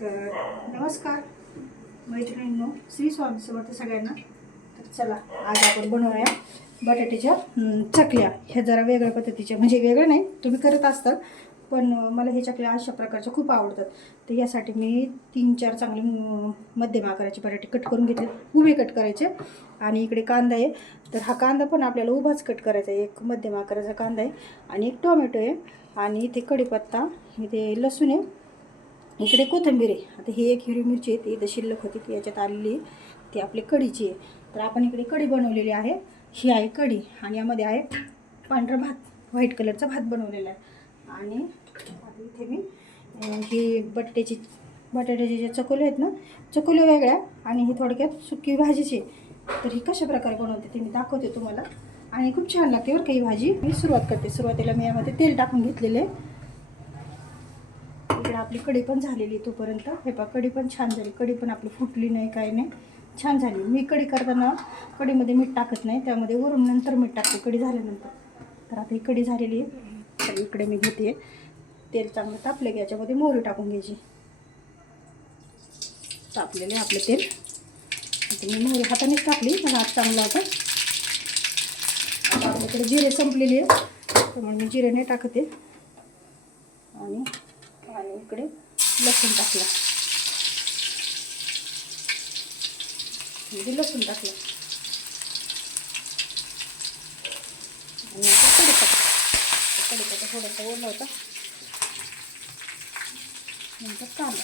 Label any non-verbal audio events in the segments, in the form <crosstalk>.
तर नमस्कार मैत्रिणींनो श्री स्वामी समर्थ सगळ्यांना. तर चला आज आपण बनवूया बटाट्याच्या चकल्या. ह्या जरा वेगळ्या पद्धतीच्या म्हणजे वेगळ्या नाही तुम्ही करत असतात पण मला हे चकल्या अशा प्रकारच्या खूप आवडतात. तर यासाठी मी तीन चार चांगले मध्यम आकाराचे बटाटे कट करून घेतले. उभे कट करायचे. आणि इकडे कांदा आहे. तर हा कांदा पण आपल्याला उभाच कट करायचा आहे. एक मध्यम आकाराचा कांदा आहे. आणि एक टोमॅटो आहे. आणि इथे कढीपत्ता इथे लसूण आहे. इकडे कोथिंबीर आहे. आता ही एक हिरवी मिरची आहे ती इथं शिल्लक होती ती याच्यात आलेली ती आपली कढीची आहे. तर आपण इकडे कढी बनवलेली आहे. ही आहे कढी आणि यामध्ये आहे पांढरा भात व्हाईट कलरचा भात बनवलेला आहे. आणि इथे मी ही बटाट्याची बटाट्याचे जे चकोले आहेत ना चकोले वेगळ्या आणि ही थोडक्यात सुकी भाजीची आहे. तर ही कशा प्रकारे बनवते ते मी दाखवते तुम्हाला. आणि खूप छान लागते बरं का ही भाजी. मी सुरुवात करते. सुरुवातीला मी यामध्ये तेल टाकून घेतलेले आहे. आपली कढी पण झालेली आहे तोपर्यंत. हे पा कढी पण छान झाली. कढी पण आपली फुटली नाही काही नाही. छान झाली. मी कढी करताना कढीमध्ये मीठ टाकत नाही. त्यामध्ये वरून नंतर मीठ टाकते कढी झाल्यानंतर. तर आता ही कढी झालेली आहे. तर इकडे मी घेते. तेल चांगलं तापले की याच्यामध्ये मोहरी टाकून घ्यायची. तापलेले आपलं तेल. मी मोहरी हातानेच टाकली. तर हात चांगला होता आता आपल्याकडे जिरे संपलेली आहे त्यामुळे मी जिरे नाही टाकते. आणि आणि इकडे लसूण टाकला. म्हणजे लसूण टाकला. आणि कडीपत्ता. कडीपत्ता थोडासा ओला होता. नंतर कांदा.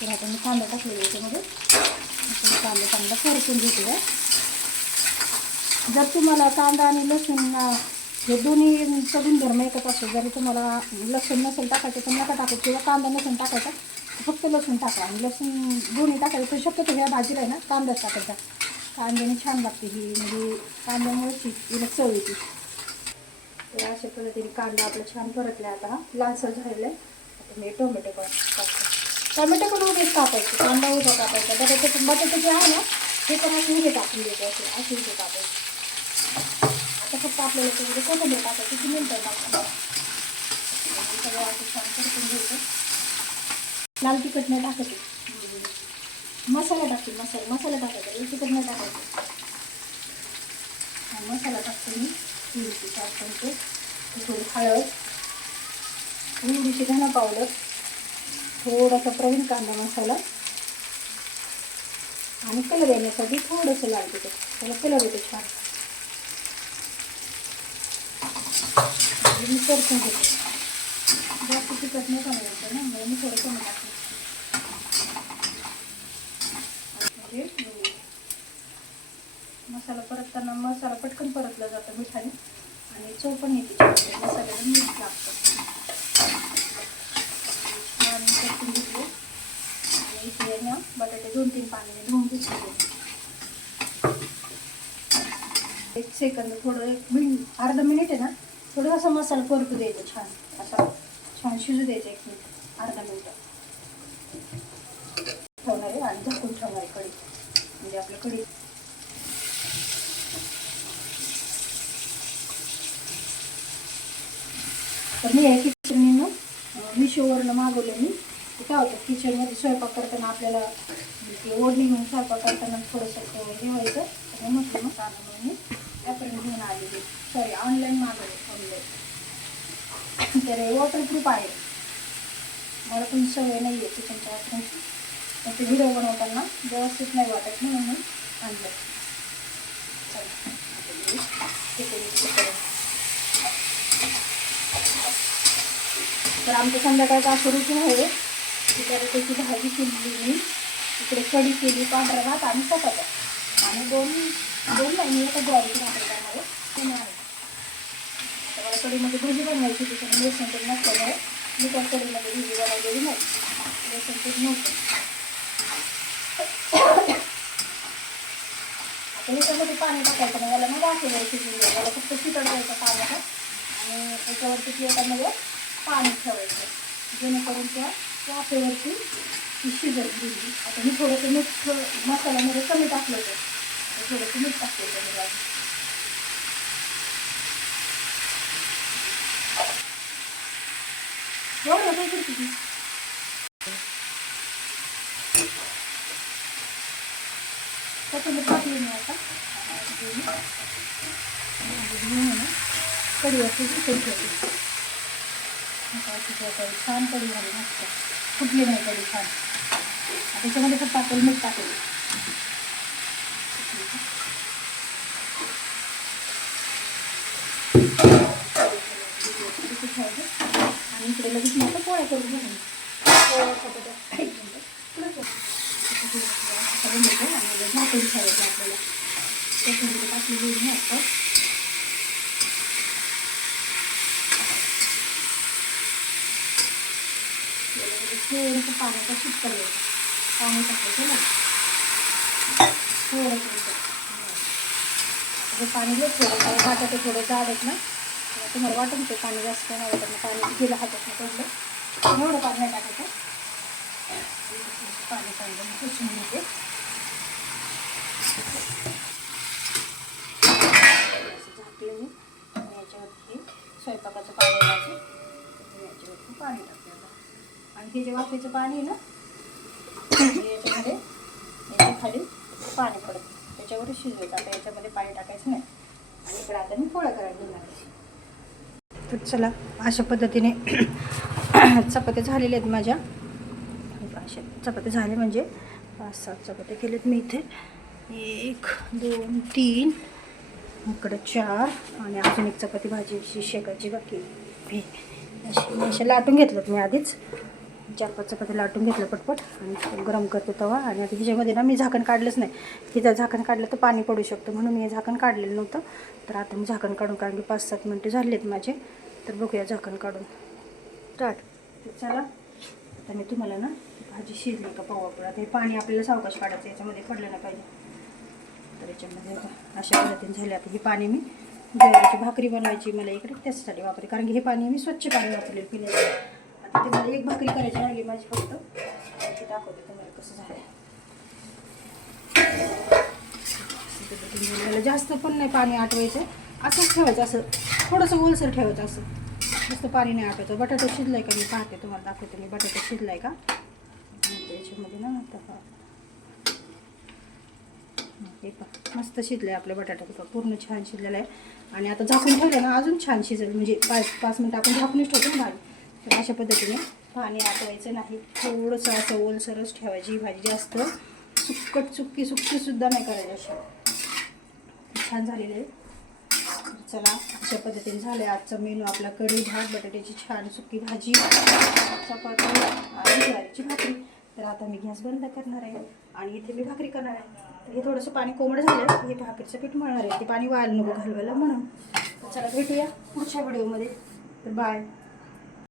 तर आता मी कांदा टाकलेला याच्यामध्ये. आपण कांदा चांगला परतून घेतला जर तुम्हाला कांदा आणि लसूण हे दोन्हीचा गुणधर्म एकच असतो जरी तुम्हाला लसूण नसेल टाकायचं तर नका टाकू किंवा कांदा नसेल टाकायचा फक्त लसूण टाका. आणि लसूण दोन्ही टाकायचं तर शक्यतो ह्या भाजीला आहे ना कांदाच टाकायचा. कांद्याने छान लागते ही म्हणजे कांद्यामुळेच हिला चव येते. तर अशा पद्धतीने कांदा आपला छान परतला आता. हा लालसर झालेला आहे. आता मी टोमॅटो पण टाकतो. टोमॅटो पण उभेच कापायचं. कांदा उभा टाकायचा बटाटे बटाटे जे आहे ना ते पण असे उभे टाकून द्यायचे असे. असे उभे कापायचे. फक्त आपल्याला त्यामध्ये म्हणजे कोथिंबीर टाकायची ती नंतर टाकायचं आणि सगळं असं छान परतून घ्यायचं. लाल तिखट नाही टाकायचे. मसाला टाकते मसाला मसाला टाकायचा लाल तिखट नाही टाकायचं. मसाला टाकते मी. थोडीशी चार चमचे. थोडी हळद. थोडीशी धना पावडर. थोडासा प्रवीण कांदा मसाला. आणि कलर येण्यासाठी थोडंसं लाल तिखट. त्याला कलर येतो छान. म्हणजे मी परतून घेते जास्त तिखट नाही करायचं ना म्हणजे मी थोडं कमी टाकते. म्हणजे मसाला परतताना मसाला पटकन परतला जातो मिठाने. आणि चव पण येते. मसाल्याला मीठ लागतं. छान परतून घेतले. आणि इथे ना बटाटे दोन तीन पाण्याने धुवून घेतले एक सेकंद थोडं एक मिनिट अर्धा मिनिट आहे ना? थोडं असा मसाला परतू द्यायचा छान. असा छान शिजू द्यायचा एक मिनिट अर्धा मिनिट. ठेवणार आहे आणि झाकून ठेवणार आहे कढी. म्हणजे आपलं कढी. तर मी या किचननं मिशोवरनं मागवलं मी. ते काय होतं किचनमध्ये स्वयंपाक करताना आपल्याला ते ओढणी घेऊन स्वयंपाक करताना थोडंसं हे व्हायचं म्हटलं मग म्हणून मी त्यापर्यंत घेऊन आलेली. सॉरी ऑनलाईन मागवले. ऑनलाईन तर वॉटरप्रूफ आहे. मला पण सवय नाही आहे किचनच्या वापरायची मग ते व्हिडिओ बनवताना व्यवस्थित नाही वाटत म्हणून आणलं. तर आमचं संध्याकाळचं असं रुटीन आहे? की त्याची भाजी केली मी. इकडे कढी केली पांढरा भात आणि चपात्या. आणि दोन दोन महिने मी एका ज्वारीची भाकरी करणार आहे. ते नाही कढीमध्ये भजी बनवायची होती बेसन तेल नसल्यामुळे मी त्या कढीमध्ये भजी बनवलेली नाही बेसन तेल नव्हतं. आता याच्यामध्ये पाणी टाकायचं नाही याला मग वाफेवर शिजून द्यायचं याला फक्त शिटण द्यायचं पाण्याचं आणि त्याच्यावरती प्लेटामध्ये पाणी ठेवायचं. जेणेकरून त्या वाफेवरती ती शिजत गेली. आता मी थोडंसं मीठ मसाल्यामध्ये कमी टाकलं होतं. थोडंसं मीठ टाकलं होतं. मी एवढं काय करते ती. त्याच्यामध्ये टाकली मी आता. कढी असते ती कढी ठेवते छान कढी झाली मस्त फुटली नाही कढी छान. आता त्याच्यामध्ये पण आपण मीठ टाकलं. इकडे लगेच मग आता पोळ्या करून घेऊन ठेवायचं आपल्याला. त्याच्यामध्ये टाकली आता. थोडंसं पाण्याचा शिट करायचं पाणी टाकायचं ना. थोडं आता पाणी घेत थोडं. काय ते थोडं जाड आहेत ना. तुम्हाला वाटत होतं पाणी जास्त नाही तर पाणी गेलं हातात पडलं. एवढं पाणी नाही टाकायचं. पाणी चांगलं पुसून घेते. झाकलं मी. आणि याच्यावरती स्वयंपाकाचं पाणी लावायचं याच्यावरती पाणी टाकलं आणि हे जे वाफेचं पाणी आहे ना याच्यामध्ये याच्या खाली पाणी पडतं. त्याच्यावर शिजवत आता याच्यामध्ये पाणी टाकायचं नाही. आणि इकडे आता मी पोळ्या करायला तर चला अशा पद्धतीने <clears throat> चपात्या झालेल्या आहेत माझ्या. अशा चपात्या झाल्या म्हणजे पाच सात चपात्या केल्यात मी इथे. एक दोन तीन इकडं चार आणि अजून एक चपाती भाजीची शेकायची बाकी आहे. अशी अशा लाटून घेतल्यात मी आधीच. चार पाच चपात्या लाटून घेतलं पटपट आणि गरम करते तवा. आणि आता तिच्यामध्ये ना मी झाकण काढलंच नाही. तिथं झाकण काढलं तर पाणी पडू शकतं. म्हणून मी झाकण काढलेलं नव्हतं. तर आता मी झाकण काढून कारण की पाच सात मिनटं झालेत माझे. तर बघूया झाकण काढून. स्टार्ट तर चला. आता मी तुम्हाला ना भाजी शिजली का पावा पडत हे पाणी आपल्याला सावकाश काढायचं याच्यामध्ये पडलं नाही पाहिजे. तर याच्यामध्ये अशा पद्धतीने झाले. आता हे पाणी मी ज्वारीची भाकरी बनवायची मला इकडे त्याच्यासाठी वापरते. कारण की हे पाणी मी स्वच्छ पाणी वापरलेलं पिण्याचं आता ते मला एक भाकरी करायची राहिली माझी फक्त. ते दाखवते तुम्हाला कसं झालं. मला जास्त पण नाही पाणी आटवायचं असंच ठेवायचं असं थोडंसं ओलसर ठेवायचं असं. नुसतं पाणी नाही आटायचं बटाटा शिजलाय का? मी पाहते तुम्हाला दाखवते मी. बटाटा शिजलाय का? याच्यामध्ये त्याच्यामध्ये ना आता हे पहा. मस्त शिजलं आहे आपलं बटाटा. बघा पूर्ण छान शिजलेलं आहे. आणि आता झाकून ठेवलं ना अजून छान शिजेल. म्हणजे पाच पाच मिनटं आपण झाकूनच ठेवतो ना भाजी तर अशा पद्धतीने पाणी आटवायचं नाही. थोडंसं असं ओलसरच ठेवायची ही भाजी जास्त सुक्कट सुक्की सुक्कीसुद्धा नाही करायची अशी. छान झालेली आहे. चला अशा पद्धतीने झालं आहे आजचा मेनू आपला कढी भात बटाट्याची छान सुकी भाजी चपाती आणि ज्वारीची भाकरी. तर आता मी गॅस बंद करणार आहे आणि इथे मी भाकरी करणार आहे. तर हे थोडंसं पाणी कोंबड झालं हे भाकरीचं पीठ मळणार आहे. ते पाणी वायाला नको घालवायला म्हणून. चला भेटूया पुढच्या व्हिडिओमध्ये तर बाय